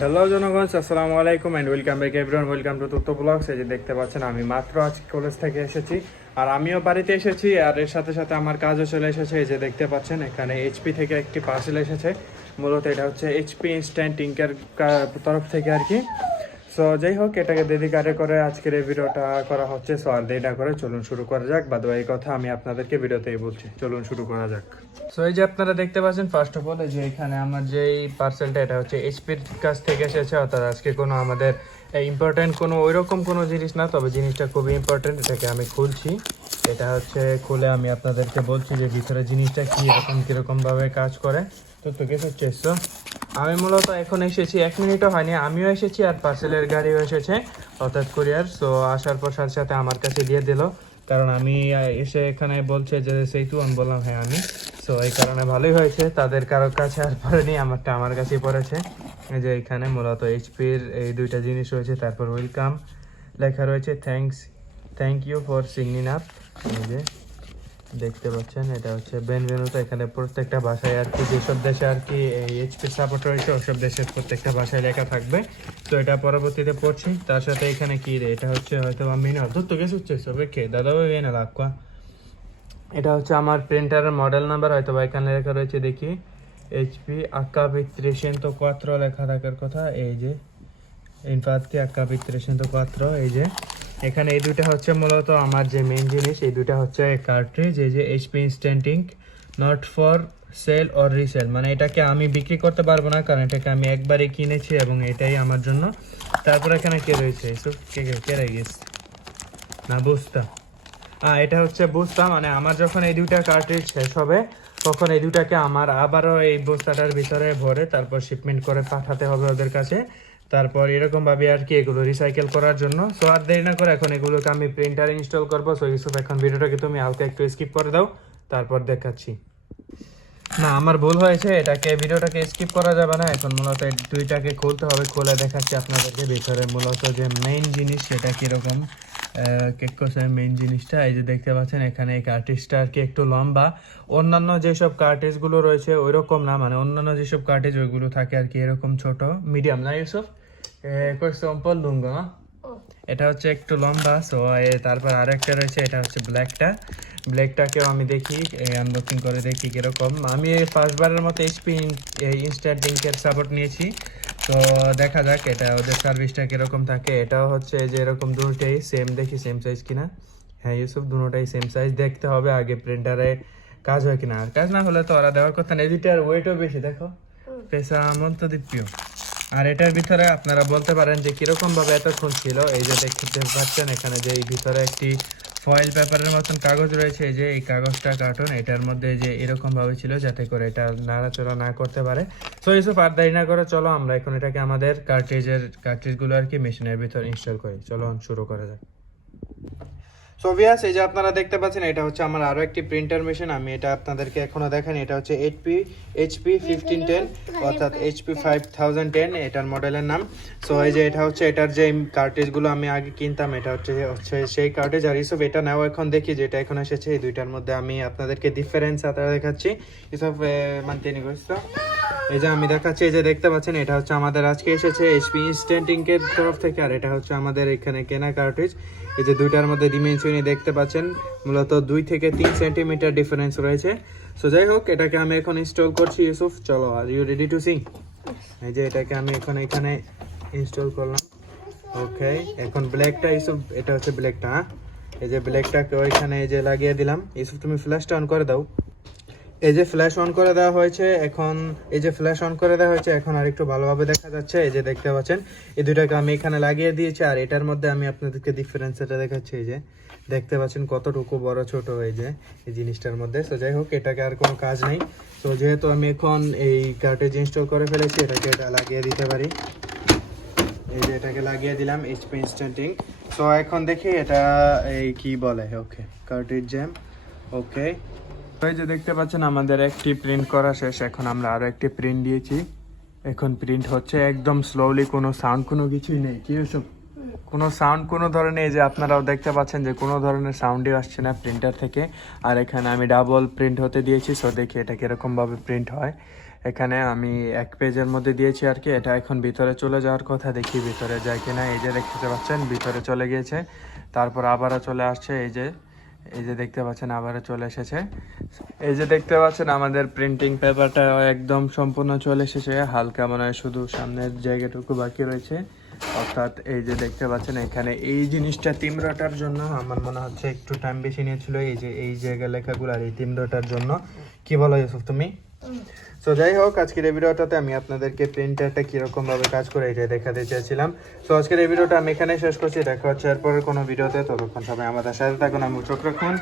Hello জনগণ, আসসালামু আলাইকুম and welcome back everyone welcome to Tattva blogs এই যে দেখতে পাচ্ছেন, আমি মাত্র আজ কলেজ থেকে এসেছি। আর আমিও বাড়িতে এসেছি, আর এর সাথে সাথে আমার কাজও চলে এসেছে। এই যে দেখতে পাচ্ছেন, এখানে এইচপি থেকে একটি পার্সেল এসেছে। মূলত এটা হচ্ছে এইচপি ইনস্ট্যান্ট ইঙ্কের তরফ থেকে আর কি। সো যাই হোক এটাকে ডেডিকারে করে আজকের এই ভিডিওটা করা হচ্ছে। সো আর দেরি না করে চলুন শুরু করা যাক। বাদ এই কথা আমি আপনাদেরকে ভিডিওতেই বলছি। চলুন শুরু করা যাক। সো এই যে আপনারা দেখতে পাচ্ছেন ফার্স্ট অফ অল যে এখানে আমার যে পার্সেলটা এটা হচ্ছে এইচপির কাছ থেকে এসেছে। অর্থাৎ আজকে কোনো আমাদের ইম্পর্টেন্ট কোনো ওইরকম কোনো জিনিস না, তবে জিনিসটা খুবই ইম্পর্টেন্ট এটাকে আমি খুলছি। এটা হচ্ছে খুলে আমি আপনাদেরকে বলছি যে ভিতরে জিনিসটা কি এরকম কিরকমভাবে কাজ করে। তো তো গেছে চেষ্টা আমি মূলত এখন এসেছি, এক মিনিটও হয়নি, আমিও এসেছি আর পার্সেলের গাড়িও এসেছে, অর্থাৎ কুরিয়ার সো আসার পর সাথে সাথে আমার কাছে দিয়ে দিল। কারণ আমি এসে এখানে বলছে যে সেই সেইটু আমি বললাম হ্যাঁ আমি। সো এই কারণে ভালোই হয়েছে। তাদের কারোর কাছে আর পড়েনি, আমারটা আমার কাছেই পড়েছে। এই যে এখানে মূলত এইচপির এই দুইটা জিনিস রয়েছে, তারপর ওয়েলকাম লেখা রয়েছে thanks thank you for signing up এই যে দেখতে পাচ্ছেন, এটা হচ্ছে বেনভেনুতো এখানে প্রত্যেকটা ভাষায় আর কি, যেসব দেশে আর কি এই এইচপি সাপোর্ট রয়েছে, ওসব দেশের প্রত্যেকটা ভাষায় লেখা থাকবে। তো এটা পরবর্তীতে পড়ছি। তার সাথে এখানে কি রে, এটা হচ্ছে হয়তো আমি না তো গেছে হচ্ছে সবে কে? দাদা ভাই না লাকুয়া এটা হচ্ছে আমার প্রিন্টারের মডেল নাম্বার হয়তো বা এখানে লেখা রয়েছে, দেখি। এইচপি আকাবি ত্রিশেন্তো কোয়াত্র লেখা থাকার কথা, এই যে। ইনফাতি আকাবি ত্রিশেন্তো কোয়াত্র এই যে। এখানে এই দুইটা হচ্ছে মূলত আমার যে মেইন জিনিস, এই দুইটা হচ্ছে কার্ট্রিজ এই যে HP instant ink not for sale or resale মানে এটাকে আমি বিক্রি করতে পারব না, কারণ এটাকে আমি একবারই কিনেছি এবং এটাই আমার জন্য। তারপর এখানে কে রয়েছে? এসব কে কে রয়ে গেছে? না বুঝতাম হ্যাঁ এটা হচ্ছে বুঝতাম মানে আমার যখন এই দুইটা কার্ট্রিজ শেষ হবে, তখন এই দুটাকে আমার আবারও এই বস্তাটার ভিতরে ভরে তারপর শিপমেন্ট করে পাঠাতে হবে ওদের কাছে। তারপর এরকম ভাবে আর কি এগুলো রিসাইকেল করার জন্য। সো আর দেরি না করে এখন এগুলোকে আমি প্রিন্টার ইনস্টল করব। সো ইউসুফ, এখন ভিডিওটাকে তুমি হালকা একটু স্কিপ করে দাও। তারপর দেখাচ্ছি। না, আমার ভুল হয়েছে। এটাকে, ভিডিওটাকে স্কিপ করা যাবে না। এখন মূলত দুইটাকে খুলতে হবে। খুলে দেখাচ্ছি আপনাদেরকে ভিতরে মূলত যে মেইন জিনিস, সেটা কীরকম কেক কোষের মেইন জিনিসটা। এই যে দেখতে পাচ্ছেন, এখানে এই কার্টিজটা আর কি একটু লম্বা। অন্যান্য যেসব কার্টিজগুলো রয়েছে ওই রকম না। মানে অন্যান্য যেসব কার্টিজ ওইগুলো থাকে আর কি এরকম ছোট মিডিয়াম না, ইউসুফ? কোয়েশ্চন লুঙ্গা এটা হচ্ছে একটু লম্বা সো তারপর আরেকটা রয়েছে এটা হচ্ছে ব্ল্যাকটা ব্ল্যাকটাকেও আমি দেখি আনবক্সিং করে দেখি কীরকম। আমি ফার্স্টবারের মতো এইচপি ইনস্ট্যান্ট ইঙ্কের সাপোর্ট নিয়েছি। তো দেখা যাক এটা ওদের সার্ভিসটা কীরকম থাকে। এটাও হচ্ছে যে এরকম দুটোই সেম দেখি সেম সাইজ কিনা। হ্যাঁ ইউসুফ দুটোটাই সেম সাইজ দেখতে হবে আগে প্রিন্টারে কাজ হয় কিনা। আর কাজ না হলে তো ওরা দেওয়ার কথা না। এদিটার ওয়েটও বেশি দেখো। পেশা মন্ত দিপ্রিয় আর এটার ভিতরে আপনারা বলতে পারেন যে কীরকম ভাবে এতক্ষণ ছিল। এই যে দেখতে পাচ্ছেন এখানে যে এই ভিতরে একটি ফয়েল পেপারের মতন কাগজ রয়েছে। যে এই কাগজটা কার্টুন এটার মধ্যে যে এরকম ভাবে ছিল যাতে করে এটা নাড়াচড়া না করতে পারে। সো এইসব আর দেরি না করে চলো, আমরা এখন এটাকে আমাদের কার্ট্রিজের কার্ট্রিজগুলো আর কি মেশিনের ভিতর ইনস্টল করি। চলো, শুরু করা যাক। সো ভিয়াস এই যে আপনারা দেখতে পাচ্ছেন, এটা হচ্ছে আমার আরও একটি প্রিন্টার মেশিন আমি এটা আপনাদেরকে এখনও দেখানি এটা হচ্ছে এইচপি এইচপি ফিফটিন টেন অর্থাৎ এইচপি ফাইভ থাউজেন্ড টেন এটার মডেলের নাম। সো এই যে এটা হচ্ছে, এটার যে কার্টেজগুলো আমি আগে কিনতাম, এটা হচ্ছে হচ্ছে সেই কার্টেজ আর এইসব এটা নাও এখন দেখি যেটা এখন এসেছে, এই দুইটার মধ্যে আমি আপনাদেরকে ডিফারেন্স আপনারা দেখাচ্ছি। এসব মানতেনি করছ। এই যে আমি দেখাচ্ছি, এই যে দেখতে পাচ্ছেন, এটা হচ্ছে আমাদের আজকে এসেছে এইচপি ইনস্ট্যান্ট ইঙ্কের তরফ থেকে, আর এটা হচ্ছে আমাদের এখানে কেনা কার্টেজ এই যে দুইটার মধ্যে ডিমেনশনই দেখতে পাচ্ছেন, মূলত দুই থেকে তিন সেন্টিমিটার ডিফারেন্স রয়েছে। সো যাই হোক, এটাকে আমি এখন ইনস্টল করছি, ইউসুফ। চলো are you ready to sing এই যে এটাকে আমি এখন এখানে ইনস্টল করলাম। ওকে এখন ব্ল্যাকটা ইউসুফ, এটা হচ্ছে ব্ল্যাকটা হ্যাঁ? এই যে ব্ল্যাকটাকে ওইখানে এই যে লাগিয়ে দিলাম। ইউসুফ, তুমি ফ্ল্যাশটা অন করে দাও। এই যে ফ্ল্যাশ অন করে দেওয়া হয়েছে, এখন এই যে ফ্ল্যাশ অন করে দেওয়া হয়েছে, এখন আরেকটু ভালোভাবে দেখা যাচ্ছে। এই যে দেখতে পাচ্ছেন, এই দুটাকে আমি এখানে লাগিয়ে দিয়েছি, আর এটার মধ্যে আমি আপনাদেরকে ডিফারেন্স এটা দেখাচ্ছি। এই যে দেখতে পাচ্ছেন কতটুকু বড়, ছোট হয়ে যে, এই জিনিসটার মধ্যে। তো যাই হোক, এটাকে আর কোনো কাজ নেই। তো যেহেতু আমি এখন এই কার্টেজ ইনস্টল করে ফেলেছি, এটাকে এটা লাগিয়ে দিতে পারি। এই যে এটাকে লাগিয়ে দিলাম এইচপি ইনস্ট্যান্টিং তো এখন দেখি এটা এই কি বলে ওকে কার্টেজ জ্যাম ওকে এই যে দেখতে পাচ্ছেন, আমাদের একটি প্রিন্ট করা শেষ। এখন আমরা আরও একটি প্রিন্ট দিয়েছি। এখন প্রিন্ট হচ্ছে একদম স্লোলি কোনো সাউন্ড কোনো কিছুই নেই। কি ওসব কোনো সাউন্ড কোনো ধরনের, এই যে আপনারাও দেখতে পাচ্ছেন যে কোনো ধরনের সাউন্ডই আসছে না প্রিন্টার থেকে। আর এখানে আমি ডাবল প্রিন্ট হতে দিয়েছি সো দেখি এটা কীরকমভাবে প্রিন্ট হয়। এখানে আমি এক পেজের মধ্যে দিয়েছি আর কি। এটা এখন ভিতরে চলে যাওয়ার কথা, দেখি ভিতরে যায় কিনা। এই যে দেখতে পাচ্ছেন, ভিতরে চলে গিয়েছে। তারপর আবারও চলে আসছে, এই যে এই যে দেখতে পাচ্ছেন আবারও চলে এসেছে। এই যে দেখতে পাচ্ছেন আমাদের প্রিন্টিং পেপারটা একদম সম্পূর্ণ চলে এসেছে। হালকা মনে হয় শুধু সামনের জায়গাটুকু বাকি রয়েছে। অর্থাৎ এই যে দেখতে পাচ্ছেন এখানে এই জিনিসটা তিমরাটার জন্য আমার মনে হচ্ছে একটু টাইম বেশি নিয়েছিল। এই যে, এই জায়গা লেখাগুলো আর এই তিমরাটার জন্য। কি বলো ইউসুফ, তুমি? সো যাই হোক, আজকের এই ভিডিওটাতে আমি আপনাদেরকে প্রিন্টারটা কীরকমভাবে কাজ করে এটাই দেখাতে চেয়েছিলাম। সো আজকের এই ভিডিওটা আমি এখানেই শেষ করছি। দেখা হচ্ছে এরপরের কোনো ভিডিওতে। ততক্ষণ সবাই আমাদের সাথে থাকুন, আমি চোখ রাখুন.